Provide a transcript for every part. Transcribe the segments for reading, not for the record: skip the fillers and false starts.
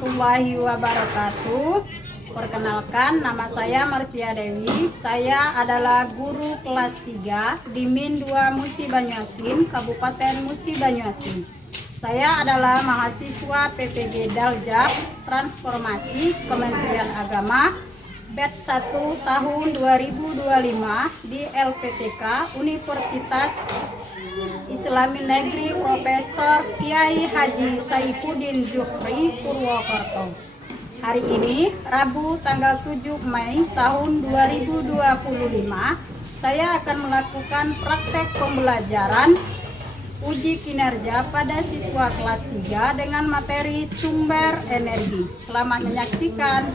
warahmatullahi wabarakatuh. Perkenalkan, nama saya Marsia Dewi. Saya adalah guru kelas 3 di Min 2 Musi Banyuasin, Kabupaten Musi Banyuasin. Saya adalah mahasiswa PPG Daljak Transformasi Kementerian Agama batch 1 tahun 2025 di LPTK Universitas Islami Negeri Profesor Kiai Haji Saifuddin Zuhri Purwokerto. Hari ini Rabu tanggal 7 Mei tahun 2025 saya akan melakukan praktek pembelajaran uji kinerja pada siswa kelas 3 dengan materi sumber energi. Selamat menyaksikan.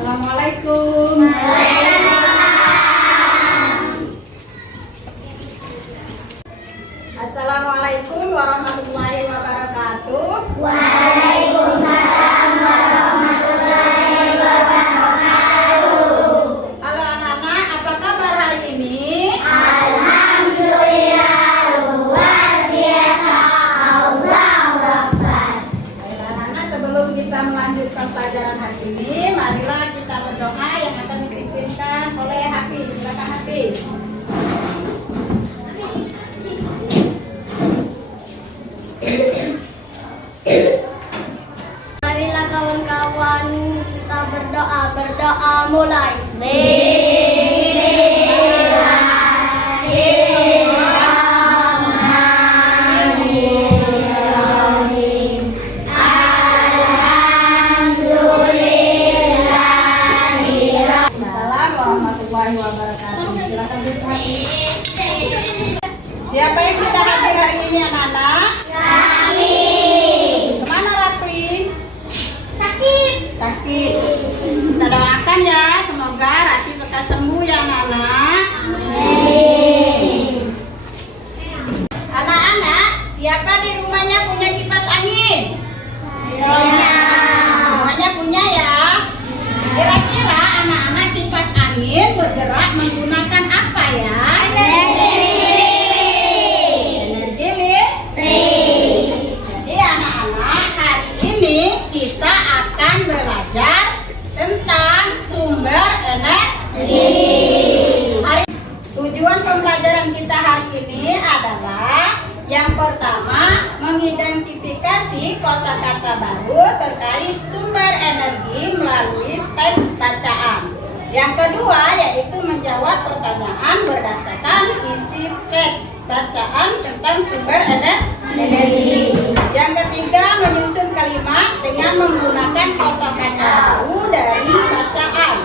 Assalamualaikum. Assalamualaikum warahmatullahi wabarakatuh. Waalaikumsalam warahmatullahi wabarakatuh. Halo anak-anak, apa kabar hari ini? Alhamdulillah luar biasa. Allahu Akbar. Baik anak-anak, sebelum kita melanjutkan pelajaran hari ini, marilah kita berdoa yang akan dipimpinkan oleh Hafiz. Silakan Hafiz. Marilah kawan-kawan kita berdoa mulai. Bismillahirrahmanirrahim. Assalamualaikum warahmatullahi wabarakatuh. Silakan duduk Hafiz. Siapa yang kita hadir hari ini anak-anak? Kemana Rafli? Sakit. Kita doakan ya, semoga Rafli lekas sembuh ya anak-anak. Anak-anak, siapa di rumahnya punya kipas angin? Semuanya punya ya. Kira-kira anak-anak kipas angin bergerak menggunakan apa ya? Energi listrik. Jadi anak-anak, hari ini kita akan belajar tentang sumber energi. Tujuan pembelajaran kita hari ini adalah yang pertama, mengidentifikasi kosakata baru terkait sumber energi melalui teks bacaan. Yang kedua, yaitu menjawab pertanyaan berdasarkan isi teks bacaan tentang sumber energi. Yang ketiga, menyusun kalimat dengan menggunakan kosakata baru dari bacaan.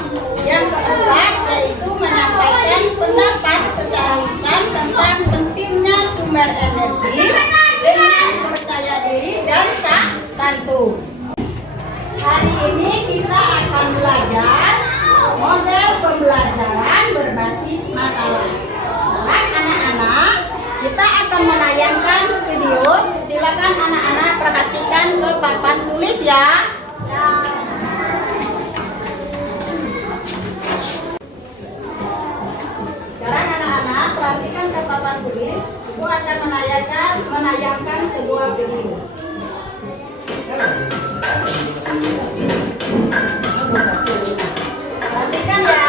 Yang keempat, yaitu menyampaikan pendapat secara lisan tentang pentingnya sumber energi dengan percaya diri dan santun. Hari ini kita akan belajar model pembelajaran berbasis masalah. Sekarang anak-anak, kita akan menayangkan video. Silakan anak-anak perhatikan ke papan tulis ya. Sekarang anak-anak perhatikan ke papan tulis. Ibu akan menayangkan sebuah video. Perhatikan ya.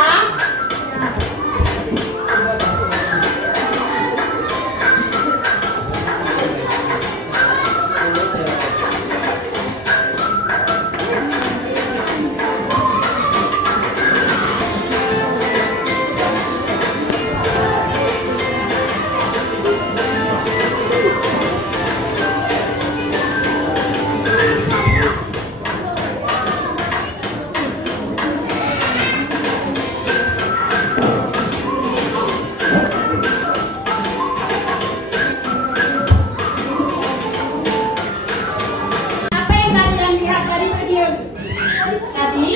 Apa yang kalian lihat dari video tadi?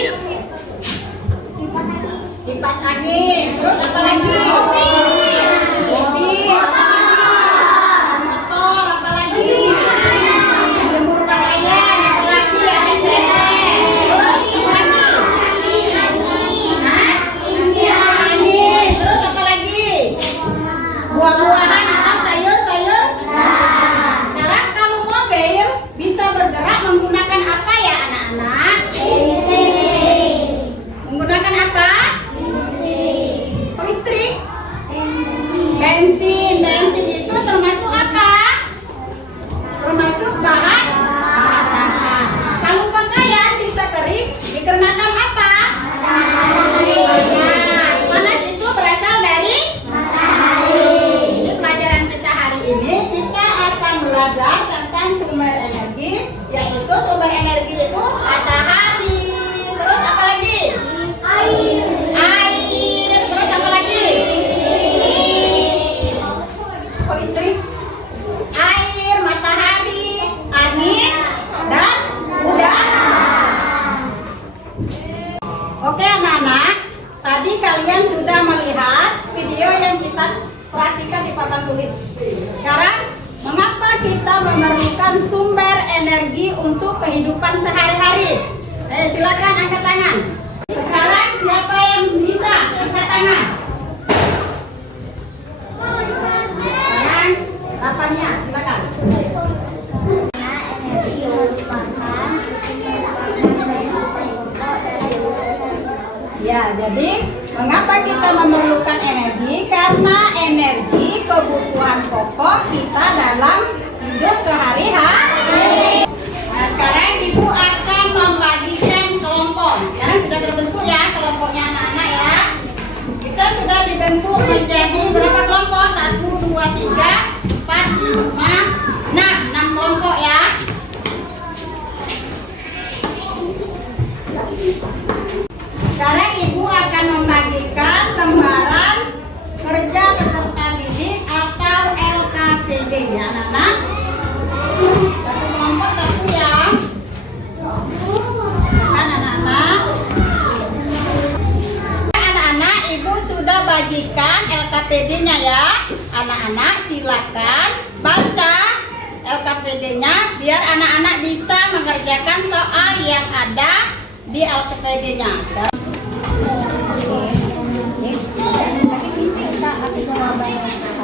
Kipas angin. Terus apa lagi? Mobil. Motor. Apa lagi? Jemur pakaian. Apa lagi? ASMR. Terus apa lagi? belajar tentang sumber energi, yaitu sumber energi itu matahari. Terus apa lagi? Air. Air. Terus apa lagi? Oh, listrik. Air, matahari, angin, dan udara. Oke anak-anak, tadi kalian sudah melihat video yang kita perhatikan di papan tulis. Sekarang, mengapa kita memerlukan sumber energi untuk kehidupan sehari-hari? Silakan angkat tangan. Sekarang siapa yang bisa angkat tangan? Sekarang, Rafania, silakan. Ya, jadi mengapa kita memerlukan energi? Karena energi kebutuhan pokok kita dalam hidup sehari-hari. Nah, sekarang Ibu akan membagikan kelompok. Sekarang sudah terbentuk ya kelompoknya anak-anak ya. Kita sudah dibentuk menjadi berapa kelompok? 1, 2, 3, 4, 5, 6 kelompok ya. Sekarang Ibu akan membagikan lembaran kerja peserta didik atau LKPD ya anak-anak. Satu kelompok satu ya. Kan anak-anak. Anak-anak Ibu sudah bagikan LKPD-nya ya. Anak-anak silakan baca LKPD-nya biar anak-anak bisa mengerjakan soal yang ada di LKPD-nya. Sekarang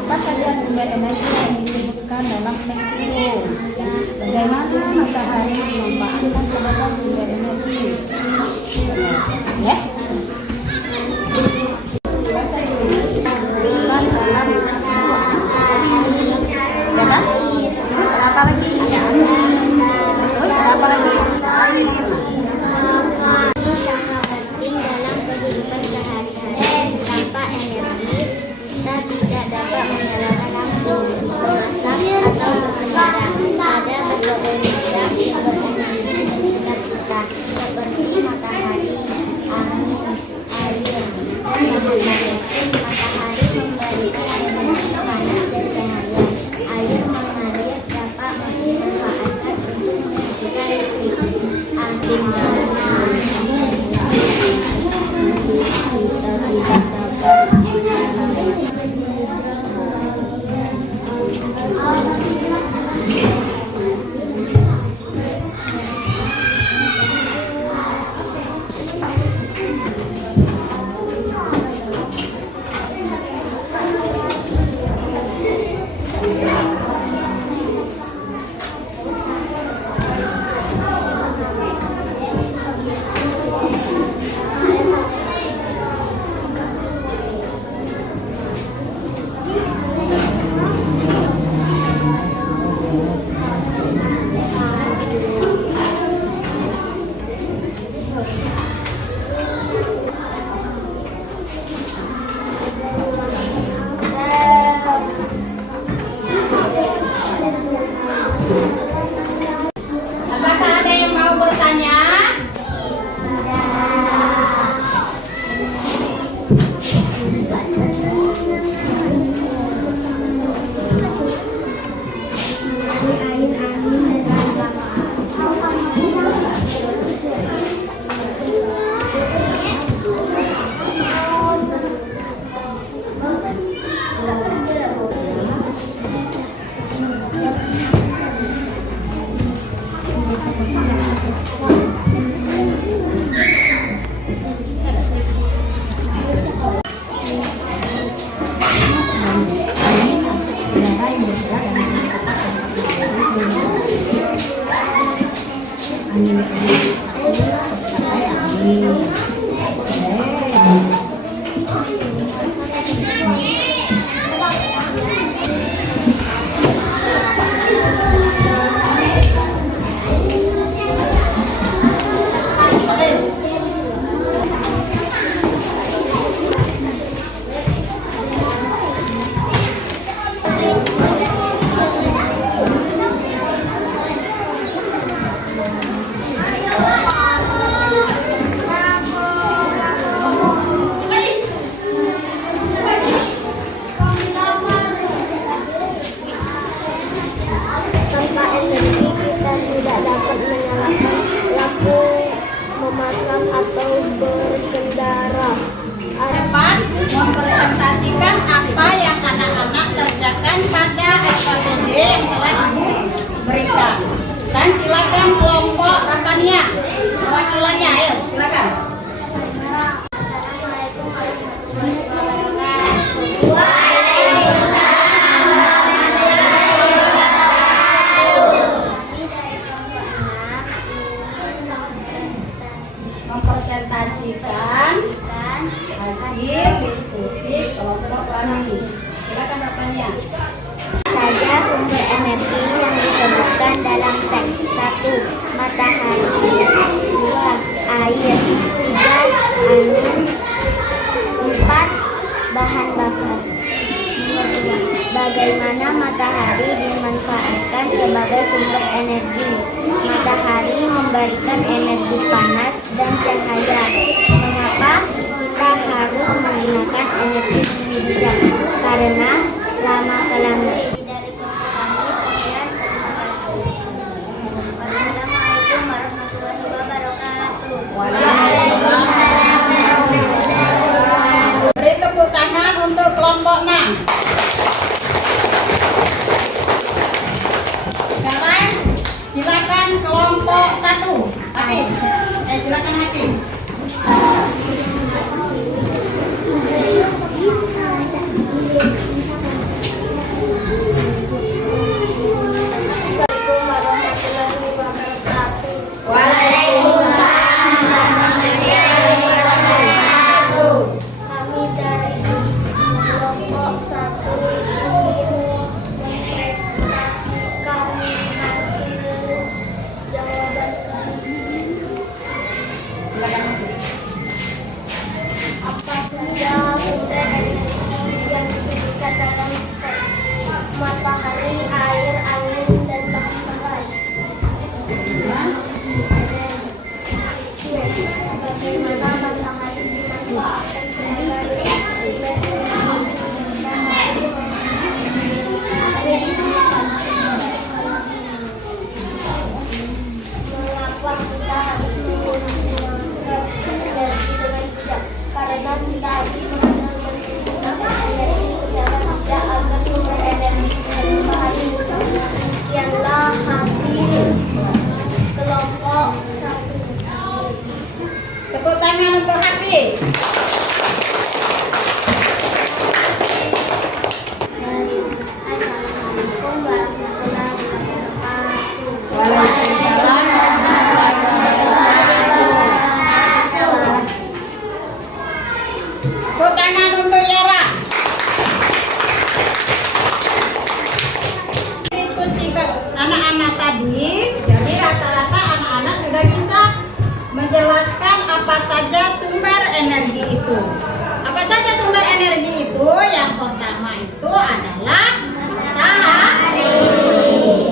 apa saja sumber energi yang disebutkan dalam teks itu? Bagaimana matahari memanfaatkan sebagai sumber energi? Ya. Baca dulu. Disebutkan dalam teks itu. Ya kan? Terus ada apa lagi? Ada angin. Terus ada apa lagi? Air. Sangat penting dalam kehidupan sehari-hari. Tanpa energi, kita tidak dapat menyalakan lampu, memasak, atau berkendara. Ada berbagai macam sumber energi di sekitar kita, seperti matahari, angin, air. Matahari memberikan energi panas dan cahaya. Air mengalir dapat dimanfaatkan untuk menghasilkan listrik. Angin apa yang anak-anak kerjakan pada SKPD yang telah Ibu berikan. Dan silakan kelompok rekannya, perwakilannya, ayo silakan. Assalamualaikum warahmatullahi wabarakatuh. Mempresentasikan hasil diskusi kelompok kami. Silakan bertanya. Saja sumber energi yang disebutkan dalam teks. 1. Matahari. 2. Air. 3. Angin. 4. Bahan bakar. Nomor 2. Bagaimana matahari dimanfaatkan sebagai sumber energi? Matahari memberikan energi panas dan cahaya. Mengapa kita harus menggunakan energi ini juga? Karena lama-kelamaan dari kelompok kami, sekian, terima kasih. Wassalamualaikum warahmatullahi wabarakatuh. Beri tepuk tangan untuk kelompok 6. Sekarang silakan kelompok 1. Hafiz. Silakan Hafiz. Assalamualaikum warahmatullahi wabarakatuh. Waalaikumsalam warahmatullahi wabarakatuh. Kami dari kelompok 1 ingin mempresentasikan hasil jawaban kami. Silakan Hafiz. Apa saja sumber energi yang disebutkan dalam teks? Matahari, air, angin, dan bahan bakar. Bagaimana matahari dimanfaatkan sebagai sumber energi? Mengapa kita harus menggunakan energi dengan bijak? Karena kita harus benar-benar menggunakan energi secara bijak agar sumber energi bermanfaat. Sekianlah hasil kelompok 1. Tepuk tangan untuk Hafiz. Assalamualaikum warahmatullahi wabarakatuh. Waalaikumsalam warahmatullahi wabarakatuh. Tepuk tangan untuk Yara. Diskusi ke anak-anak tadi, jadi rata-rata anak-anak sudah bisa menjelaskan apa saja sumber energi itu. Apa saja sumber energi itu? Yang pertama itu adalah matahari.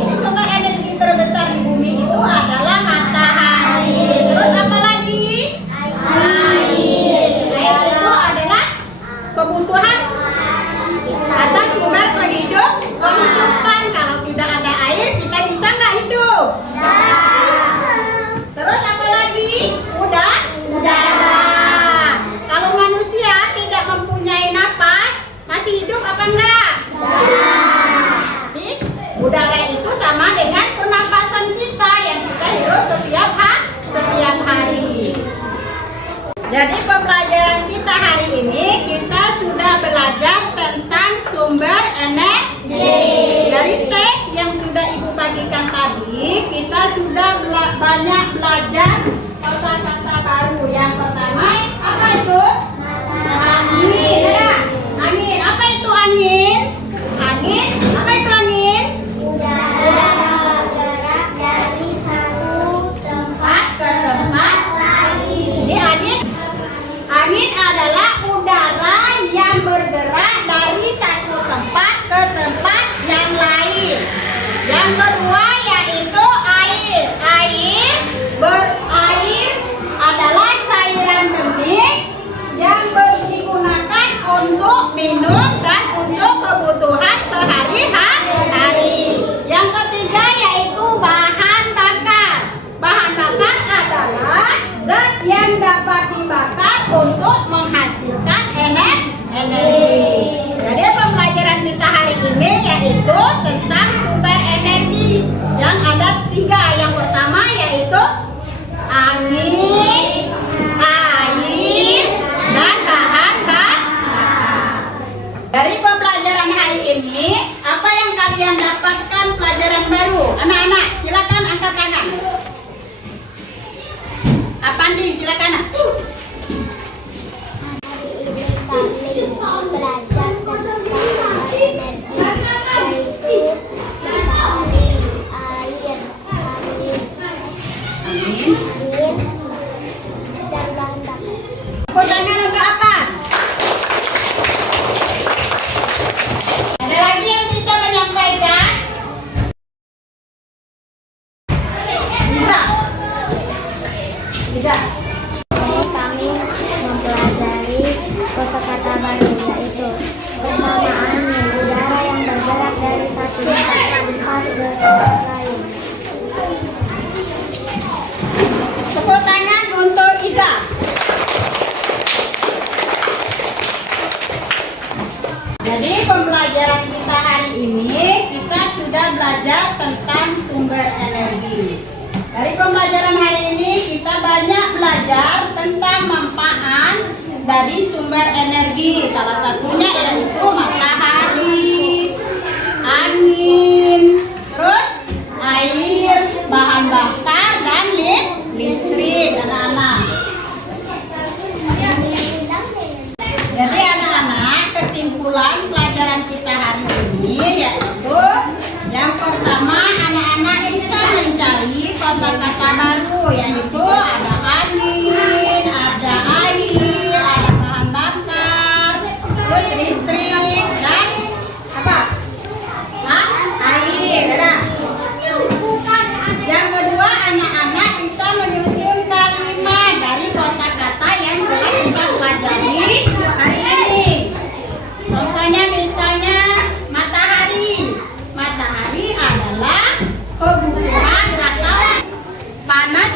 Jadi sumber energi terbesar di bumi itu adalah matahari. Terus apa lagi? Air. Air itu adalah kebutuhan atau sumber kehidupan. Kalau tidak ada air, kita bisa nggak hidup? Terus apa lagi? Udara. Kalau manusia tidak mempunyai napas, masih hidup apa enggak? Jadi, udara itu sama dengan pernapasan kita yang kita hirup setiap hari. Jadi pembelajaran kita hari ini, kita sudah belajar tentang sumber energi. Dari teks yang sudah Ibu bagikan tadi, kita sudah banyak belajar kata-kata baru. Yang pertama, apa itu? Angin. Ya. Angin. Apa itu angin? Angin. Apa itu angin? Udara bergerak dari satu tempat Ke tempat. lain. Jadi angin adalah udara yang bergerak dari satu tempat ke tempat yang lain. Yang kedua yaitu air. Air adalah cairan bening yang digunakan untuk minum dan untuk kebutuhan sehari-hari. Yang ketiga yaitu bahan bakar. Bahan bakar adalah zat yang dapat dibakar untuk menghasilkan energi. Jadi tiga. Yang pertama yaitu angin, air, dan bahan bakar. Dari pembelajaran hari ini, apa yang kalian dapatkan pelajaran baru? Anak-anak, silakan angkat tangan. Apandi, silakan. Hari ini kami belajar tentang sumber energi, yaitu matahari, air, angin, dan bahan bakar. Tepuk tangan untuk apa? Ada lagi yang bisa menyampaikan? Bisa? Bisa? Kami mempelajari kosakata baru, yaitu pertama angin, udara yang bergerak dari satu tempat ke tempat lain. Tepuk tangan untuk Iza. Jadi pembelajaran kita hari ini, kita sudah belajar tentang sumber energi. Dari pembelajaran hari ini, kita banyak belajar tentang manfaat dari sumber energi. Salah satunya yaitu matahari, angin, terus air, bahan bakar, dan listrik, anak-anak. Jadi anak-anak, kesimpulan pelajaran kita hari ini yaitu yang pertama, anak-anak bisa mencari kosakata baru, yaitu ada angin, ada air, ada bahan bakar, terus listrik, dan apa? Air. Ada. Yang kedua, anak-anak bisa menyusun kalimat dari kosakata yang telah kita pelajari hari ini. Contohnya misalnya matahari. Matahari adalah kebutuhan atau panas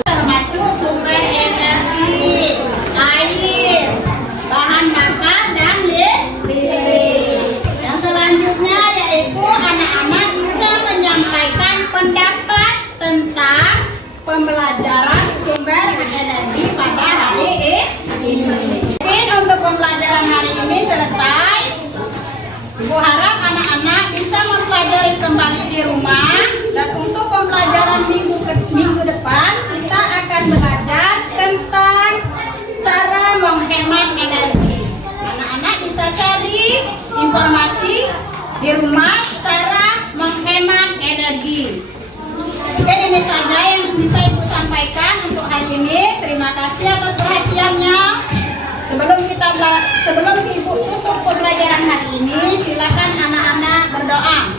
termasuk sumber energi, air, bahan bakar, dan listrik. Yang selanjutnya yaitu anak-anak bisa menyampaikan pendapat tentang pembelajaran sumber energi pada hari ini. Mungkin untuk pembelajaran hari ini selesai. Ibu harap anak-anak bisa mempelajari kembali di rumah, dan untuk pembelajaran minggu depan kita akan belajar tentang cara menghemat energi. Anak-anak bisa cari informasi di rumah cara menghemat energi. Mungkin ini saja yang bisa Ibu sampaikan untuk hari ini. Terima kasih atas perhatiannya. Sebelum Ibu tutup pembelajaran hari ini, silakan anak-anak berdoa.